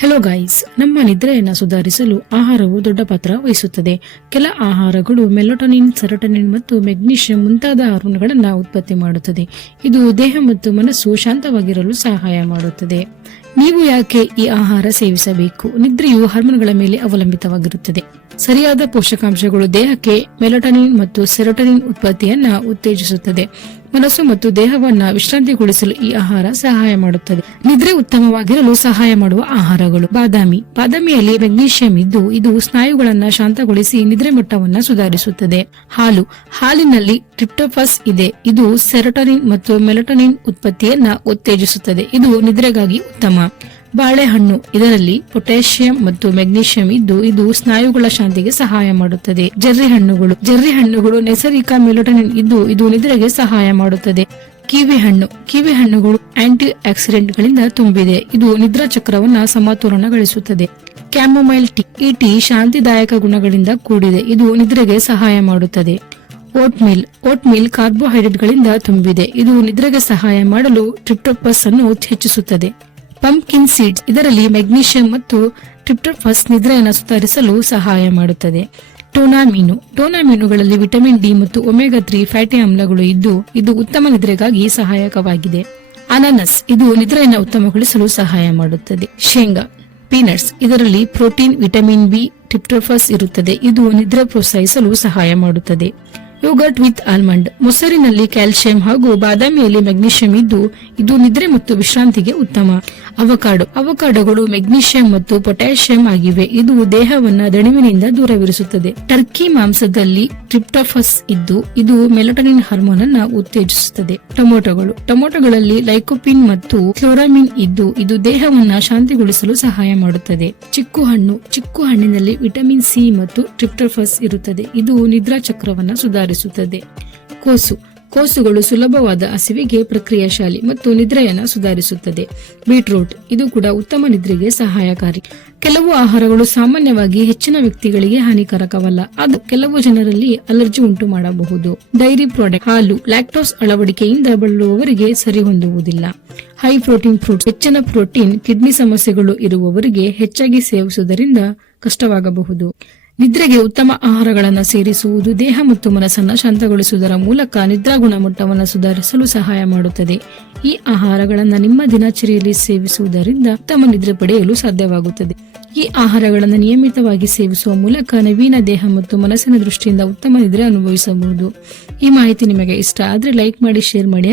Hello guys, ನಮ್ಮ ನಿದ್ರೆಯನ್ನು ಸುಧಾರಿಸಲು ಆಹಾರವು ದೊಡ್ಡ ಪಾತ್ರ ವಹಿಸುತ್ತದೆ. ಕೆಲ ಆಹಾರಗಳು ಮೆಲಟೋನಿನ್, ಸೆರೋಟೋನಿನ್ ಮತ್ತು ಮೆಗ್ನೀಷಿಯಂ ಮುಂತಾದ ಹಾರ್ಮೋನ್ಗಳನ್ನು ಉತ್ಪತ್ತಿ ಮಾಡುತ್ತದೆ. ಇದು ದೇಹ ಮತ್ತು ಮನಸ್ಸು ಶಾಂತವಾಗಿರಲು ಸಹಾಯ ಮಾಡುತ್ತದೆ. ನೀವು ಯಾಕೆ ಈ ಆಹಾರ ಸೇವಿಸಬೇಕು? ನಿದ್ರೆಯು ಹಾರ್ಮೋನ್ಗಳ ಮೇಲೆ ಅವಲಂಬಿತವಾಗಿರುತ್ತದೆ. ಸರಿಯಾದ ಪೋಷಕಾಂಶಗಳು ದೇಹಕ್ಕೆ ಮೆಲಟೋನಿನ್ ಮತ್ತು ಸೆರೋಟೋನಿನ್ ಉತ್ಪತ್ತಿಯನ್ನ ಉತ್ತೇಜಿಸುತ್ತದೆ. ಮನಸ್ಸು ಮತ್ತು ದೇಹವನ್ನ ವಿಶ್ರಾಂತಿಗೊಳಿಸಲು ಈ ಆಹಾರ ಸಹಾಯ ಮಾಡುತ್ತದೆ. ನಿದ್ರೆ ಉತ್ತಮವಾಗಿರಲು ಸಹಾಯ ಮಾಡುವ ಆಹಾರಗಳು: ಬಾದಾಮಿಯಲ್ಲಿ ಮೆಗ್ನೀಷಿಯಂ ಇದ್ದು ಇದು ಸ್ನಾಯುಗಳನ್ನ ಶಾಂತಗೊಳಿಸಿ ನಿದ್ರೆ ಮಟ್ಟವನ್ನ ಸುಧಾರಿಸುತ್ತದೆ. ಹಾಲಿನಲ್ಲಿ ಟ್ರಿಪ್ಟೋಫಾಸ್ ಇದೆ. ಇದು ಸೆರೋಟೋನಿನ್ ಮತ್ತು ಮೆಲಟೋನಿನ್ ಉತ್ಪತ್ತಿಯನ್ನ ಉತ್ತೇಜಿಸುತ್ತದೆ. ಇದು ನಿದ್ರೆಗಾಗಿ ಉತ್ತಮ. ಬಾಳೆಹಣ್ಣು, ಇದರಲ್ಲಿ ಪೊಟ್ಯಾಷಿಯಂ ಮತ್ತು ಮೆಗ್ನೀಷಿಯಂ ಇದ್ದು ಇದು ಸ್ನಾಯುಗಳ ಶಾಂತಿಗೆ ಸಹಾಯ ಮಾಡುತ್ತದೆ. ಜೆರ್ರಿ ಹಣ್ಣುಗಳು ನೈಸರ್ಗಿಕ ಮೆಲಟೋನಿನ್ ಇದ್ದು ಇದು ನಿದ್ರೆಗೆ ಸಹಾಯ ಮಾಡುತ್ತದೆ. ಕಿವಿ ಹಣ್ಣುಗಳು ಆಂಟಿ ಆಕ್ಸಿಡೆಂಟ್ ಗಳಿಂದ ತುಂಬಿದೆ. ಇದು ನಿದ್ರಾ ಚಕ್ರವನ್ನ ಸಮತೋಲನಗೊಳಿಸುತ್ತದೆ. ಕ್ಯಾಮೊಮೈಲ್ ಟೀ, ಈ ಟೀ ಶಾಂತಿದಾಯಕ ಗುಣಗಳಿಂದ ಕೂಡಿದೆ. ಇದು ನಿದ್ರೆಗೆ ಸಹಾಯ ಮಾಡುತ್ತದೆ. ಓಟ್ ಮೀಲ್ ಕಾರ್ಬೋಹೈಡ್ರೇಟ್ ಗಳಿಂದ ತುಂಬಿದೆ. ಇದು ನಿದ್ರೆಗೆ ಸಹಾಯ ಮಾಡಲು ಟ್ರಿಪ್ಟೋಫಾಸ್ ಅನ್ನು ಹೆಚ್ಚಿಸುತ್ತದೆ. ಪಂಪ್ಕಿನ್ ಸೀಡ್ಸ್, ಇದರಲ್ಲಿ ಮೆಗ್ನೀಷಿಯಂ ಮತ್ತು ಟ್ರಿಪ್ಟೋಫಾಸ್ ನಿದ್ರೆಯನ್ನು ಸುಧಾರಿಸಲು ಸಹಾಯ ಮಾಡುತ್ತದೆ. ಟೋನಾ ಮೀನುಗಳಲ್ಲಿ ವಿಟಮಿನ್ ಡಿ ಮತ್ತು ಒಮೆಗಾ 3 ಫ್ಯಾಟಿ ಆಮ್ಲಗಳು ಇದ್ದು ಇದು ಉತ್ತಮ ನಿದ್ರೆಗಾಗಿ ಸಹಾಯಕವಾಗಿದೆ. ಅನಾನಸ್, ಇದು ನಿದ್ರೆಯನ್ನು ಉತ್ತಮಗೊಳಿಸಲು ಸಹಾಯ ಮಾಡುತ್ತದೆ. ಶೇಂಗಾ, ಪೀನಟ್ಸ್, ಇದರಲ್ಲಿ ಪ್ರೋಟೀನ್, ವಿಟಮಿನ್ ಬಿ, ಟ್ರಿಪ್ಟೋಫಾಸ್ ಇರುತ್ತದೆ. ಇದು ನಿದ್ರೆ ಪ್ರೋತ್ಸಾಹಿಸಲು ಸಹಾಯ ಮಾಡುತ್ತದೆ. ಯೋಗರ್ಟ್ ವಿತ್ ಆಲ್ಮಂಡ್, ಮೊಸರಿನಲ್ಲಿ ಕ್ಯಾಲ್ಸಿಯಂ ಹಾಗೂ ಬಾದಾಮಿಯಲ್ಲಿ ಮೆಗ್ನೀಷಿಯಂ ಇದ್ದು ಇದು ನಿದ್ರೆ ಮತ್ತು ವಿಶ್ರಾಂತಿಗೆ ಉತ್ತಮ. ಅವಕಾಡೋಗಳು ಮೆಗ್ನೀಷಿಯಂ ಮತ್ತು ಪೊಟ್ಯಾಷಿಯಂ ಆಗಿವೆ. ಇದು ದೇಹವನ್ನ ದಣಿವಿನಿಂದ ದೂರವಿರಿಸುತ್ತದೆ. ಟರ್ಕಿ ಮಾಂಸದಲ್ಲಿ ಟ್ರಿಪ್ಟೋಫಾಸ್ ಇದ್ದು ಇದು ಮೆಲಟೋನಿನ್ ಹಾರ್ಮೋನ್ ಅನ್ನ ಉತ್ತೇಜಿಸುತ್ತದೆ. ಟೊಮೊಟೊಗಳಲ್ಲಿ ಲೈಕೋಪಿನ್ ಮತ್ತು ಕ್ಲೋರಾಮಿನ್ ಇದ್ದು ಇದು ದೇಹವನ್ನ ಶಾಂತಿಗೊಳಿಸಲು ಸಹಾಯ ಮಾಡುತ್ತದೆ. ಚಿಕ್ಕು ಹಣ್ಣಿನಲ್ಲಿ ವಿಟಮಿನ್ ಸಿ ಮತ್ತು ಟ್ರಿಪ್ಟೋಫಾಸ್ ಇರುತ್ತದೆ. ಇದು ನಿದ್ರಾ ಚಕ್ರವನ್ನ ಸುಧಾರಿಸುತ್ತದೆ. ಕೋಸುಗಳು ಸುಲಭವಾದ ಹಸಿವಿಗೆ ಪ್ರಕ್ರಿಯಾಶಾಲಿ ಮತ್ತು ನಿದ್ರೆಯನ್ನು ಸುಧಾರಿಸುತ್ತದೆ. ಬೀಟ್ರೂಟ್, ಇದು ಕೂಡ ಉತ್ತಮ ನಿದ್ರೆಗೆ ಸಹಾಯಕಾರಿ. ಕೆಲವು ಆಹಾರಗಳು ಸಾಮಾನ್ಯವಾಗಿ ಹೆಚ್ಚಿನ ವ್ಯಕ್ತಿಗಳಿಗೆ ಹಾನಿಕಾರಕವಲ್ಲ. ಅದು ಕೆಲವು ಜನರಲ್ಲಿ ಅಲರ್ಜಿ ಉಂಟು ಮಾಡಬಹುದು. ಡೈರಿ ಪ್ರಾಡಕ್ಟ್, ಹಾಲು ಲ್ಯಾಕ್ಟೋಸ್ ಅಳವಡಿಕೆಯಿಂದ ಬಳಲುವವರಿಗೆ ಸರಿಹೊಂದುವುದಿಲ್ಲ. ಹೈ ಪ್ರೋಟೀನ್ ಫ್ರೂಟ್ಸ್, ಹೆಚ್ಚಿನ ಪ್ರೋಟೀನ್ ಕಿಡ್ನಿ ಸಮಸ್ಯೆಗಳು ಇರುವವರಿಗೆ ಹೆಚ್ಚಾಗಿ ಸೇವಿಸುವುದರಿಂದ ಕಷ್ಟವಾಗಬಹುದು. ನಿದ್ರೆಗೆ ಉತ್ತಮ ಆಹಾರಗಳನ್ನು ಸೇರಿಸುವುದು ದೇಹ ಮತ್ತು ಮನಸ್ಸನ್ನು ಶಾಂತಗೊಳಿಸುವುದರ ಮೂಲಕ ನಿದ್ರಾ ಗುಣಮಟ್ಟವನ್ನು ಸುಧಾರಿಸಲು ಸಹಾಯ ಮಾಡುತ್ತದೆ. ಈ ಆಹಾರಗಳನ್ನು ನಿಮ್ಮ ದಿನಚರಿಯಲ್ಲಿ ಸೇವಿಸುವುದರಿಂದ ಉತ್ತಮ ನಿದ್ರೆ ಪಡೆಯಲು ಸಾಧ್ಯವಾಗುತ್ತದೆ. ಈ ಆಹಾರಗಳನ್ನು ನಿಯಮಿತವಾಗಿ ಸೇವಿಸುವ ಮೂಲಕ ನವೀನ ದೇಹ ಮತ್ತು ಮನಸ್ಸಿನ ದೃಷ್ಟಿಯಿಂದ ಉತ್ತಮ ನಿದ್ರೆ ಅನುಭವಿಸಬಹುದು. ಈ ಮಾಹಿತಿ ನಿಮಗೆ ಇಷ್ಟ ಆದ್ರೆ ಲೈಕ್ ಮಾಡಿ, ಶೇರ್ ಮಾಡಿ.